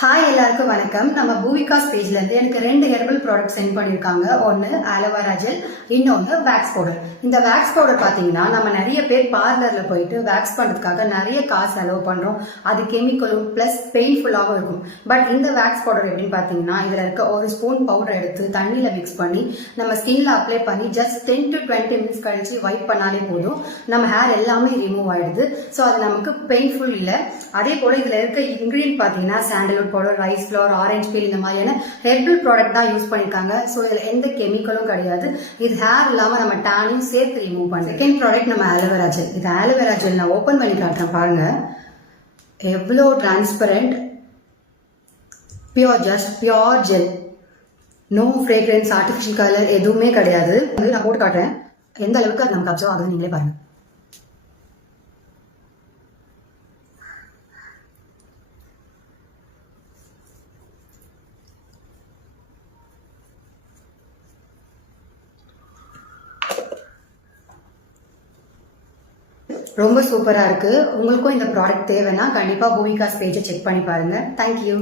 Hi எல்லாருக்கும் வணக்கம். நம்ம பூவிகாஸ் பேஜ்ல இருந்து எனக்கு 2 ஹெர்பல் ப்ராடக்ட் சென்ட் பண்ணிருக்காங்க. ஒன்னு ஆலோவேரா ஜெல், இன்னொன்னு வேக்ஸ் பவுடர். இந்த வேக்ஸ் பவுடர் பாத்தீங்கன்னா நம்ம நிறைய பேர் பார்லர்ல போயிட்டு வேக்ஸ் பண்றதுக்காக நிறைய காசு செலவு பண்றோம். அது கெமிக்கலும் பிளஸ் பெயின்ஃபுல்லாகவும் இருக்கும். பட் இந்த வேக்ஸ் பவுடர் எப்படின்னு பாத்தீங்கன்னா இதுல இருக்க ஒரு ஸ்பூன் பவுடர் எடுத்து தண்ணியில மிக்ஸ் பண்ணி நம்ம ஸ்கின்ல அப்ளை பண்ணி ஜஸ்ட் 10 to 20 மினிட்ஸ் கழிச்சு வைப் பண்ணாலே போதும். நம்ம ஹேர் எல்லாமே ரிமூவ் ஆயிடுது. ஸோ அது நமக்கு பெயின்ஃபுல் இல்லை. அதே போல இதுல இருக்க இன்கிரீடியன்ட் பாத்தீங்கன்னா sandalwood powder, rice flower, orange feel இந்த மாதிரியான ஹெர்பல் ப்ராடக்ட் தான் யூஸ் பண்ணிருக்காங்க. ஸோ இதுல எந்த கெமிக்கலும் கிடையாது. இது ஹேர் இல்லாம நம்ம டேனையும் சேர்த்து ரிமூவ் பண்ணுறோம். செகண்ட் ப்ராடக்ட் நம்ம ஆலோவேரா ஜெல். இது ஆலோவேரா ஜெல் நான் ஓப்பன் பண்ணி காட்டுறேன் பாருங்க. எவ்வளோ transparent, pure gel, no fragrance, artificial colour எதுவுமே கிடையாது. இது நான் போட்டு காட்டுறேன் எந்த அளவுக்கு அது நமக்கு அப்சர்வ் ஆகுது நீங்களே பாருங்க. ரொம்ப சூப்பரா இருக்கு. உங்களுக்கும் இந்த ப்ராடக்ட் தேவைன்னா கண்டிப்பா பூவிகாஸ் பேஜை செக் பண்ணி பாருங்க. தேங்க்யூ.